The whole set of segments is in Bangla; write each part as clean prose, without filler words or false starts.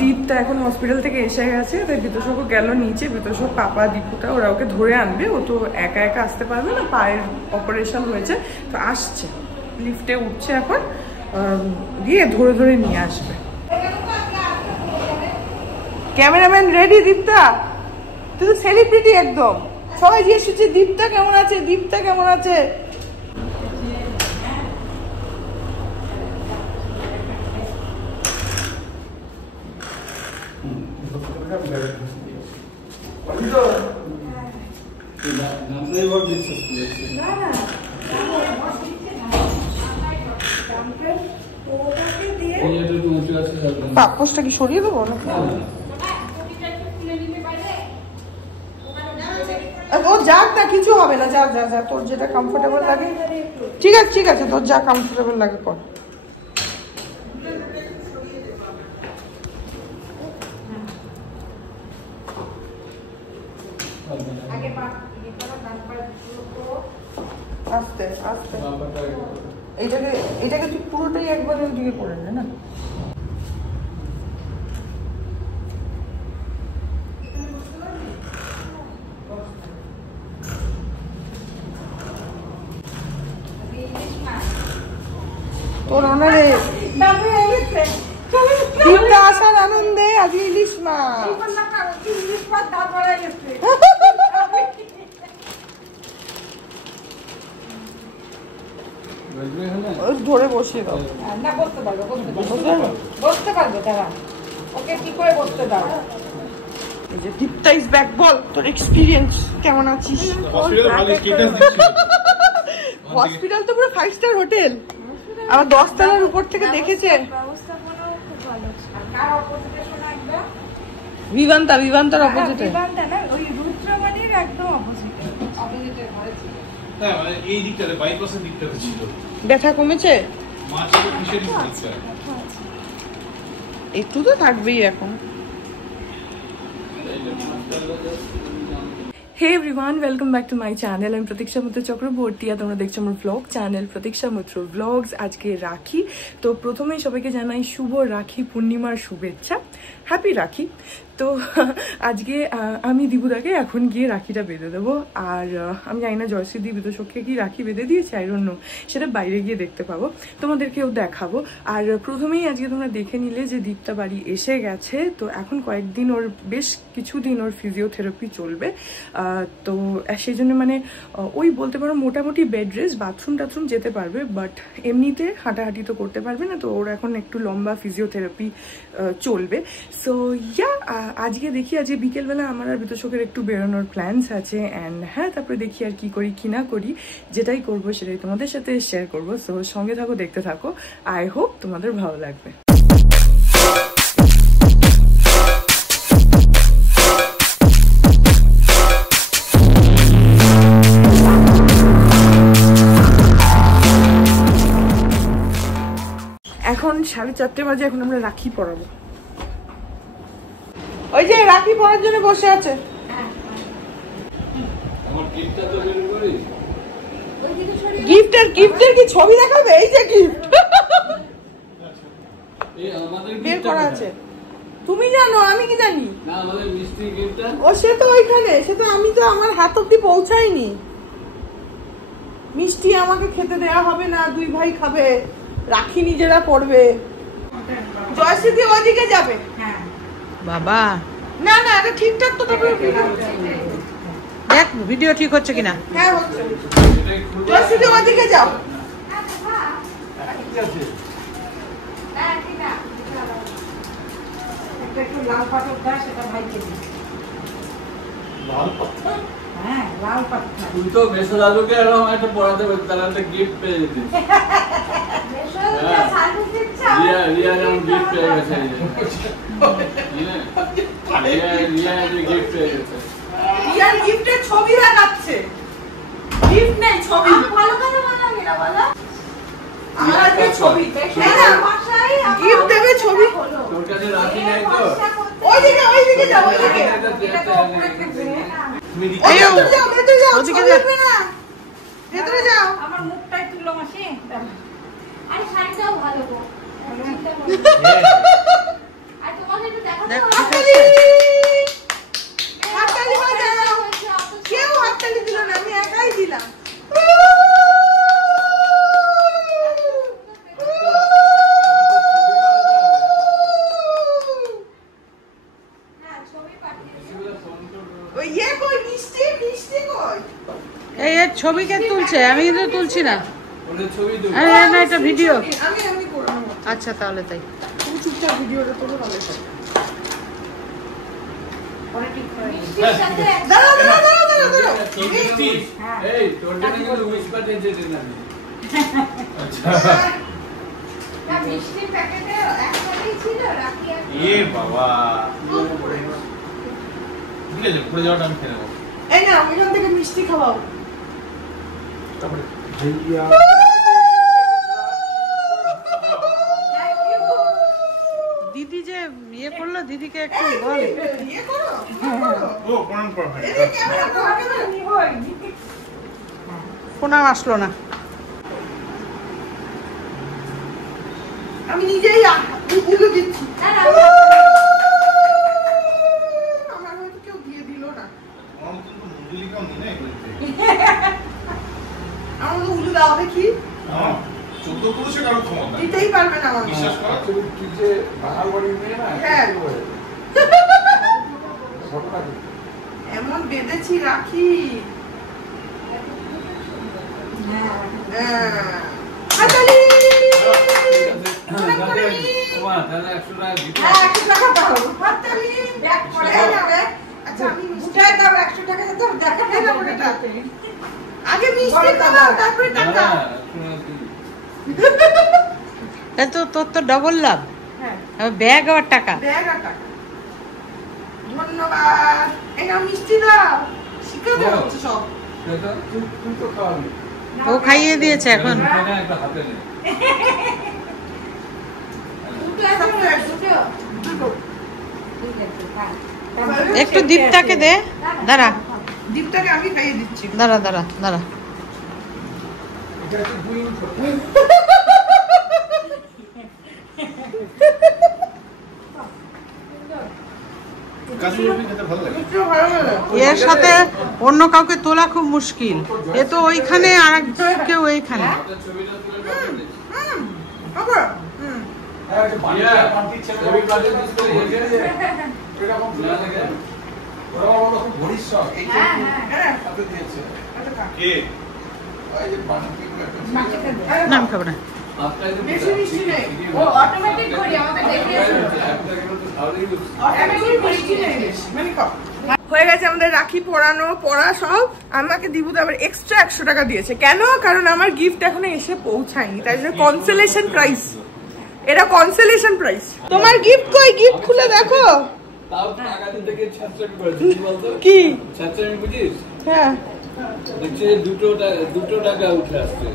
দীপটা এখন হসপিটাল থেকে এসে গেছে, তাই বিতোষকও গেল নিচে। বিতোষক পাপা দীপুটা ওরা ওকে ধরে আনবে, ও তো একা একা আসতে পারবে না, পায়ের অপারেশন হয়েছে তো। আসছে, লিফটে উঠছে এখন, গিয়ে ধরে ধরে নিয়ে আসবে। Cameraman ready? দীপটা তুই তো সেলিব্রিটি একদম, সবাই জিজ্ঞেস করছে দীপটা কেমন আছে, দীপটা কেমন আছে। পাপোসটা কি সরিয়ে দেবো না? ও যাক না, কিছু হবে না, যা যা যা, তোর যেটা কমফোর্টেবল লাগে। ঠিক আছে ঠিক আছে, তোর যা কমফোর্টেবল লাগে কর। আস্তে আস্তে, এইটাকে তুই পুরোটাই একবারে ওইদিকে করে নে না। তোর ওনারে দীপটা আসার আনন্দে আজ ইলিশ মাছ। ধরে বসিয়ে দাও। না বসতে পারবে, বসতে পারবে তারা। ওকে কি করে বসতে দাও। এই যে দীপটা ইজ ব্যাক। বল তোর এক্সপিরিয়েন্স কেমন আছিস? হসপিটাল তো পুরো 5 স্টার হোটেল, আমার 10 তলার উপর থেকে দেখেছে। বিভান্তার অপোজিটে। বিভান্তা না, ওই রুদ্রমণির একদম অপোজিটে। হ্যাঁ মানে এই দিকটাতে বাইপাসের দিকটাতে ছিল। ব্যথা কমেছে? মাছের কিসের দিকটা? একটু তো থাকবেই এখন। Hey everyone, welcome back to my channel. I'm Pratiksha Mitra Chakraborty আর তোমরা দেখছো আমার vlog চ্যানেল প্রতীক্ষা মিত্র vlogs। আজকে রাখি, তো প্রথমেই সবাইকে জানাই শুভ রাখি পূর্ণিমার শুভেচ্ছা, হ্যাপি রাখি। তো আজকে আমি দীপুদাকে এখন গিয়ে রাখিটা বেঁধে দেবো। আর আমি জানি না জয়শ্রী দি বিতোষককে কি রাখি বেঁধে দিয়েছে, আই ডোন্ট নো, সেটা বাইরে গিয়ে দেখতে পাবো, তোমাদেরকেও দেখাবো। আর প্রথমেই আজকে তোমরা দেখে নিলে যে দীপটা বাড়ি এসে গেছে, তো এখন কয়েকদিন ওর বেশ কিছুদিন ওর ফিজিওথেরাপি চলবে। তো সেই জন্য মানে ওই বলতে পারো মোটামুটি বেড রেস্ট, বাথরুম টাথরুম যেতে পারবে, বাট এমনিতে হাঁটাহাঁটি তো করতে পারবে না। তো ওর এখন একটু লম্বা ফিজিওথেরাপি চলবে। সো ইয়া, আজকে দেখি আজকে বিকেলবেলা আমার আর বিতোষকের একটু বেরোনোর প্ল্যানস আছে। অ্যান্ড হ্যাঁ, তারপরে দেখি আর কি করি কি না করি, যেটাই করবো সেটাই তোমাদের সাথে শেয়ার করবো। সো সঙ্গে থাকো, দেখতে থাকো, আই হোপ তোমাদের ভালো লাগবে। এখন 4:30 বাজে, এখন আমরা রাখি পরাবো। ওই যে রাখি পরার জন্য বসে আছে। গিফটের কি ছবি দেখাবে? এই যে গিফট বের করা আছে, তুমি জানো আমি কি জানি? ও সে তো ওইখানে, সে তো আমি তো আমার হাত অব্দি পৌঁছাইনি। মিষ্টি আমাকে খেতে দেয়া হবে না, 2 ভাই খাবে, রাখি নিজেরা পড়বে। জয়শ্রী ওইদিকে যাবে। বাবা না না, এটা ঠিকঠাক তো, তারপরে দেখ ভিডিও ঠিক হচ্ছে কিনা। হ্যাঁ হচ্ছে। জয়শ্রী ওইদিকে যাও। একটু লাল পাথর দাও, সেটা ভাইকে দিই। লাল পাথর? হ্যাঁ লাল পাথর। তুই তো মেসরাজুকে এরকম একটা পড়াতে পারতি, তাহলে একটা গিফট পেয়ে যেতিস। মেসরাজুকে সার্ভিস দিচ্ছ? রিয়া যেমন গিফট পেয়ে গেছে। রিয়া গিফট পেয়ে গেছে। রিয়ার গিফটের ছবি দেখাচ্ছে। গিফট নেই, ছবি। ভালো করে বানাবি না বলো। আমার যে ছবি না বাসায় গিফট দেবে, ছবি। তোর কাছে রাখি নাই তো? ওইদিকে যাও, ওইদিকে। এটা তো উপরে থাকবে না। ভেতরে যাও, ওদিকে যাও না, ভেতরে যাও। আমার মুখটাই তুলো মাসি। আরে শাড়িটাও ভালো গো। আর তোমার হাততালি বাজাও। কেউ হাততালি দিল না, আমি একাই দিলাম। এই এর ছবি কে তুলছে? আমি কিন্তু তুলছি না, ছবি দেবো। না এটা ভিডিও। আমি করব। আচ্ছা তাহলে তাই। তুমি চুপচাপ ভিডিওটা তোলো ভালো করে। পরে ঠিক করে দাঁড়াও দাঁড়াও দাঁড়াও দাঁড়াও। এই তোর জন্য কিন্তু উইসপার দিতে না। আচ্ছা না মিষ্টির প্যাকেটে একটাই ছিল রাখি আর এ বাবা ঠিক আছে, পড়ে যাওয়াটা আমি খেয়ে নেবো। এই না, ওইখান থেকে মিষ্টি খাওয়াও। তারপরে ভাইয়া দিদি যে ইয়ে করলো, দিদিকে একটু বল। ইয়ে করো। ও প্রণাম কর ভাই। এই ক্যামেরা করো না, নিবই। ফোনাও আসলো না। আমি নিজেই উলু দিচ্ছি। আমার হয়তো কেউ দিয়ে দিল না। আমার মতন তো মুন্ডুলিকাও নেই না এগুলোতে। আমার মতো উলু দাও দেখি। 14 পুরুষের কারো ক্ষমতা দিতেই পারবে না আমার। বিশ্বাস করো। তুই যে বাঙাল বাড়ির মেয়ে না, হ্যাঁ। ঘটনা কি? এমন বেঁধেছি রাখি। হাততালি। ওমা, তাহলে 100 টাকা দিতে হ্যাঁ, 100 টাকা দাও। হাততালি। ব্যাক করে দাও ব্যাক। আচ্ছা আমি উঠায় দাও 100 টাকা দাও। দেখা না ওটা। আগে মিষ্টি দাও, তারপরে টাকা। তাহলে তো তোর তো ডবল লাভ। হ্যাঁ। ব্যাগ আবার টাকা। ব্যাগ আর টাকা। ধন্যবাদ। এই নাও মিষ্টি দাও। শিখাতে হচ্ছে সব। তুই তো খাওয়াবি। ও খাইয়ে দিয়েছে এখন। একটা হাতে নে। দুটো আছে দুটো দুটো। ঠিক আছে খাই একটু দীপটাকে দে। দাঁড়া দীপটাকে আমি খাইয়ে দিচ্ছি। দাঁড়া দাঁড়া দাঁড়া। এটা হচ্ছে বুইং ছোট। কাজু বরফি খেতে ভালো লাগে। একটু ভালো লাগে। এর সাথে অন্য কাউকে তোলা খুব মুশকিল। এ তো ওইখানে আর কেউ এইখানে। আপনার ছবিটা তুলে পাঠাবেন। আবার হ্যাঁ, যে ছবি পাঠিয়ে দিস তো এই যে এটা কম না লাগে। ওরা বড় খুব ভরিষ্যৎ। এই যে হ্যাঁ হ্যাঁ হ্যাঁ হাতে দিয়েছে। কে ওই যে বানাতে মাটিতে দে নাম খাবো না। বেশি মিষ্টি নেই। ও অটোমেটিক করি আমাদের দেখে অটোমেটিক মিষ্টি নেই বেশি। মানে কম। হয়ে গেছে আমাদের রাখি পরানো পরা সব। আমাকে দিবুতে আবার এক্সট্রা 100 টাকা দিয়েছে। কেন? কারণ আমার গিফট এখনো এসে পৌঁছায়নি, তাই জন্য কনসোলেশন প্রাইস। এটা কনসোলেশন প্রাইস। তোমার গিফট কই? গিফট খুলে দেখো। তাও টাকা দিতে গিয়ে ছাত্রমি করেছিস বলতো? কি? ছাত্রমি বুঝিস? হ্যাঁ। দেখছি দুটো টাকা উঠে আসছে।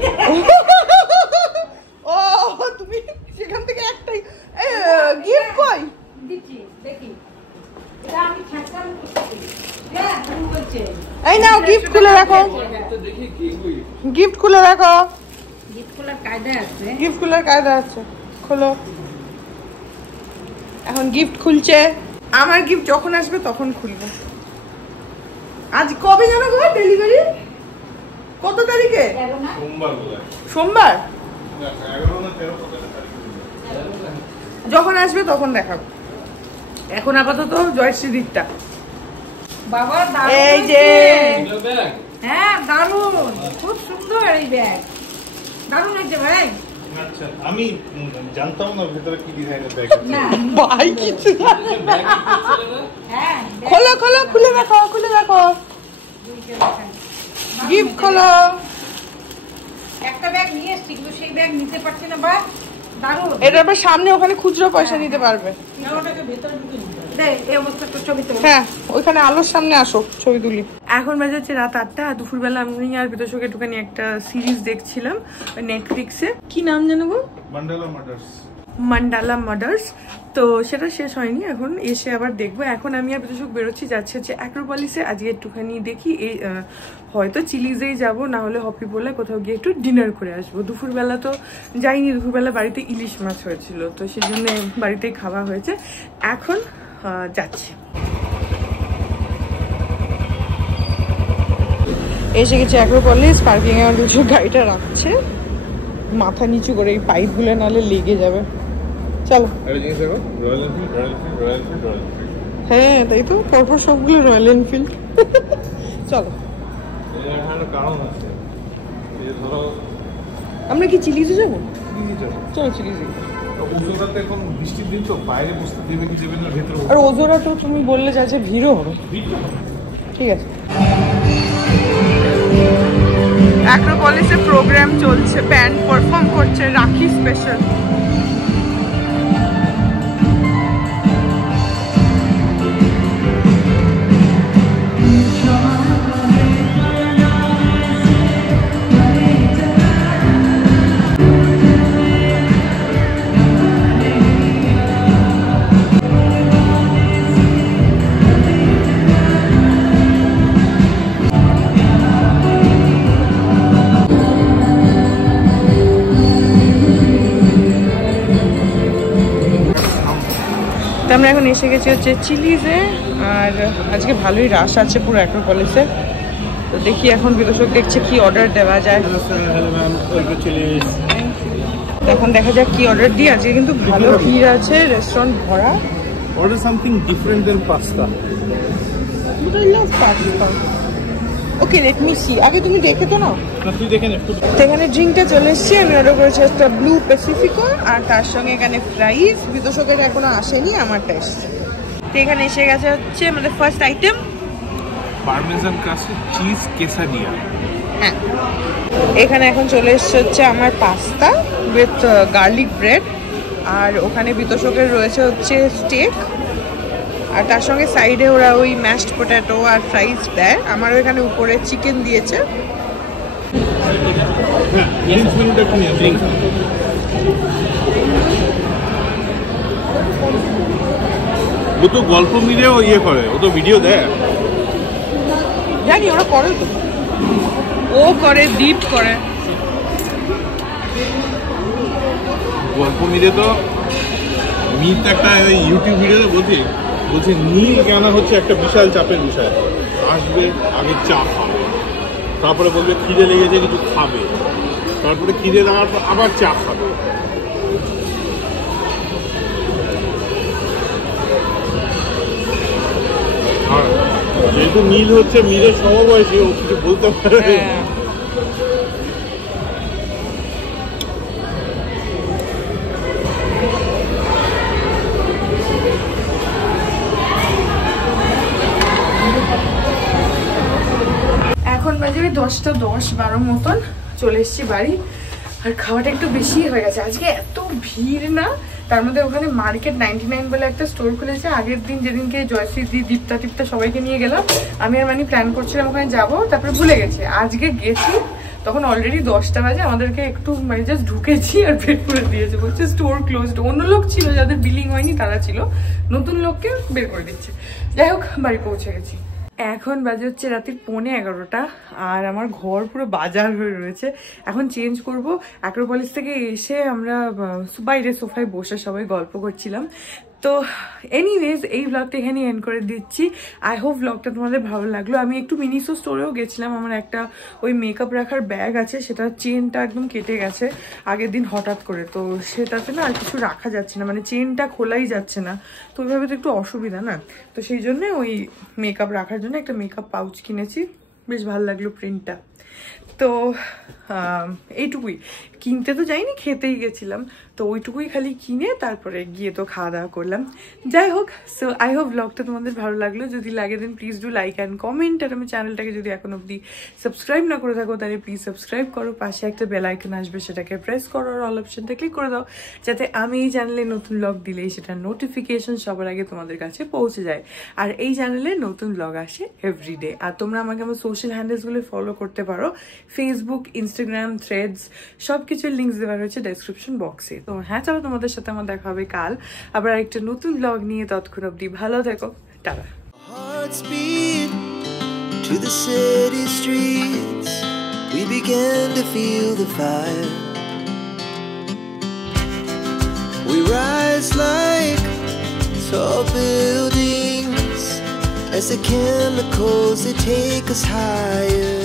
ও তুমি সেখান থেকে একটাই গিফট কই? দিচ্ছি দেখি এটা আমি ছাড়তাম হ্যাঁ তুমি বলছে এই নাও গিফট খুলে দেখো। তো দেখি কি কই। গিফট খুলে দেখো। গিফট খোলার কায়দা আছে গিফট খোলার কায়দা আছে। খোলো। এখন গিফট খুলছে। আমার গিফট যখন আসবে তখন খুলবো। আজ কবে জানো গো ডেলিভারি? কত তারিখে? যাবো না সোমবার বোধহয়। সোমবার। 11 না 13 কত তারিখ? যখন আসবে তখন দেখাবো। এখন আপাতত জয়শ্রী দিকটা। বাবা দারুণ এই যে এগুলো ব্যাগ। হ্যাঁ দারুণ খুব সুন্দর এই ব্যাগ দারুণ হয়েছে ভাই আচ্ছা আমি জানতাম না ভিতরে কি ডিজাইনের ব্যাগ আছে। না ভাই কিছু না। ব্যাগ কি করছিল না? হ্যাঁ খোলো খোলো খুলে দেখো খুলে দেখো। গিফট খোলো। একটা ব্যাগ নিয়ে এসছি কিন্তু সেই ব্যাগ নিতে পারছি না বা দারুণ এটা আবার সামনে ওখানে খুচরো পয়সা নিতে পারবে। দে এই অবস্থা তো ছবি তো হ্যাঁ ওইখানে আলোর সামনে আসো ছবি তুলি। এখন বাজে রাত 8টা। দুপুরবেলা আমি আর বিতোর সঙ্গে একটুখানি একটা সিরিজ দেখছিলাম নেটফ্লিক্সে। কি নাম জানো গো? মান্ডালা মার্ডার্স। মান্ডালা মার্ডার্স, তো সেটা শেষ হয়নি, এখন এসে আবার দেখবো। এখন আমি আর বিতোষক বেরোচ্ছি, যাচ্ছে হচ্ছে অ্যাক্রোপলিসে। আজকে একটুখানি দেখি এই হয়তো চিলিজেই যাব, না হলে হপি বলে কোথাও গিয়ে একটু ডিনার করে আসবো। দুপুরবেলা তো যাইনি, দুপুরবেলা বাড়িতে ইলিশ মাছ হয়েছিল, তো সেই জন্য বাড়িতেই খাওয়া হয়েছে। এখন যাচ্ছি। এসে গেছে অ্যাক্রোপলিস, পার্কিং এ আমার কিছু গাড়িটা রাখছে, মাথা নিচু করে, এই পাইপগুলো নাহলে লেগে যাবে। চলো। হ্যাঁ তাই তো, পরপর সবগুলো রয়্যাল এনফিল্ড। চলো। আমরা কি চিলিজে যাবো? চলো চিলিজে। আর ওজোরা তো তুমি বললে যে ভিড়ও হবে। ঠিক আছে। অ্যাক্রোপলিসে প্রোগ্রাম চলছে, ব্যান্ড পারফর্ম করছে, রাখি স্পেশাল। আমরা এখন এসে গেছি হচ্ছে চিলিজে, আর আজকে ভালোই রাশ আছে পুরো অ্যাক্রোপলিসে। তো দেখি এখন বিতোষক দেখছে কি অর্ডার দেওয়া যায়। এখন দেখা যাক কি অর্ডার দিই। আজকে কিন্তু ভালো ভিড় আছে, রেস্টুরেন্ট ভরা। Order something different than pasta. But I love pasta. Okay, let me see. আগে তুমি দেখে তো নাও। না তুই দেখে নে। তো এখানে ড্রিঙ্কটা চলে এসেছি, আমি অর্ডার করেছি একটা ব্লু প্যাসিফিকো, আর তার সঙ্গে এখানে ফ্রাইস। বিতোষকের এখনো আসেনি, আমারটা এসছে। তো এখানে এসে গেছে হচ্ছে আমাদের ফার্স্ট আইটেম, পারমেজান ক্রাস্ট চিজ কেসাডিয়া। হ্যাঁ, এখানে এখন চলে এসছে হচ্ছে আমার পাস্তা উইথ গার্লিক ব্রেড, আর ওখানে বিতোষকের রয়েছে হচ্ছে স্টেক, আর তার সঙ্গে সাইডে ওরা ওই ম্যাশড পটেটো আর ফ্রাইস দেয়। আমারও এখানে উপরে চিকেন দিয়েছে। ও তো গল্প মিলেও ইয়ে করে, ও তো ভিডিও দেয়। জানি ওরা করে তো, ও করে, দীপ করে। গল্প মিলে তো মিথ একটা ইউটিউব ভিডিওতে বলছি নীল কেনা হচ্ছে একটা বিশাল চাপের বিষয়। আসবে আগে চা খাবে, তারপরে বলবে খিদে লেগেছে কিছু খাবে, তারপরে খিদে লাগার পর আবার চা খাবে। আর যেহেতু নীল হচ্ছে মিলের সমবয়সী, ও কিছু বলতে পারে। এখন বাজে 10:10-12 মতন, চলে এসেছি বাড়ি। আর খাওয়াটা একটু বেশি হয়ে গেছে আজকে, এত ভিড় না। তার মধ্যে ওখানে মার্কেট 99 বলে একটা স্টোর খুলেছে। আগের দিন যেদিনকে জয়শ্রী দি, দীপ্তা সবাইকে নিয়ে গেলাম, আমি আর মানে প্ল্যান করছিলাম ওখানে যাবো, তারপরে ভুলে গেছি। আজকে গেছি, তখন অলরেডি 10টা বাজে। আমাদেরকে একটু মানে জাস্ট ঢুকেছি আর বের করে দিয়েছে, বলছে স্টোর ক্লোজড। অন্য লোক ছিল যাদের বিলিং হয়নি, তারা ছিল, নতুন লোককে বের করে দিচ্ছে। যাই হোক, বাড়ি পৌঁছে গেছি। এখন বাজে হচ্ছে রাতের 11:15, আর আমার ঘর পুরো বাজার হয়ে রয়েছে। এখন চেঞ্জ করব। অ্যাক্রোপলিস থেকে এসে আমরা বাইরে সোফায় বসে সবাই গল্প করছিলাম। তো এনিওয়েজ, এই ব্লগটা এখানে এন্ড করে দিচ্ছি। আই হোপ ব্লগটা তোমাদের ভালো লাগলো। আমি একটু মিনিসো স্টোরেও গেছিলাম, আমার একটা ওই মেকআপ রাখার ব্যাগ আছে, সেটা চেনটা একদম কেটে গেছে আগের দিন হঠাৎ করে, তো সেটাতে না আর কিছু রাখা যাচ্ছে না, মানে চেনটা খোলাই যাচ্ছে না। তো ওইভাবে তো একটু অসুবিধা না, তো সেই জন্য ওই মেকআপ রাখার জন্য একটা মেকআপ পাউচ কিনেছি। বেশ ভালো লাগলো প্রিন্টটা। তো এইটুকুই, কিনতে তো যাইনি, খেতেই গেছিলাম, তো ওইটুকুই খালি কিনে তারপরে গিয়ে তো খাওয়া দাওয়া করলাম। যাই হোক, সো আই হোপ ব্লগটা তোমাদের ভালো লাগলো। যদি লাগে then please do like and comment. আর আমার চ্যানেলটাকে যদি এখন অবধি সাবস্ক্রাইব না করে থাকো, তাহলে প্লিজ সাবস্ক্রাইব করো। পাশে একটা বেল আইকন আসবে, সেটাকে প্রেস করো, আর অল অপশনটা ক্লিক করে দাও, যাতে আমি এই চ্যানেলে নতুন ব্লগ দিলেই সেটা নোটিফিকেশন সবার আগে তোমাদের কাছে পৌঁছে যায়। আর এই চ্যানেলে নতুন ব্লগ আসে এভরিডে। আর তোমরা আমাকে আমার সোশ্যাল হ্যান্ডেলসগুলো ফলো করতে পারো, ফেসবুক, ইনস্টাগ্রাম, থ্রেডস, সব সবকিছুর লিঙ্কস দেওয়া রয়েছে ডেসক্রিপশন বক্সে। তো হ্যাঁ, চলো তোমাদের সাথে আমার দেখা হবে কাল আবার একটা নতুন ব্লগ নিয়ে। ততক্ষণ অবধি ভালো থেকো, tata. Hearts beat to the city streets. We began to feel the fire. We rise like tall buildings as the chemicals they take us higher.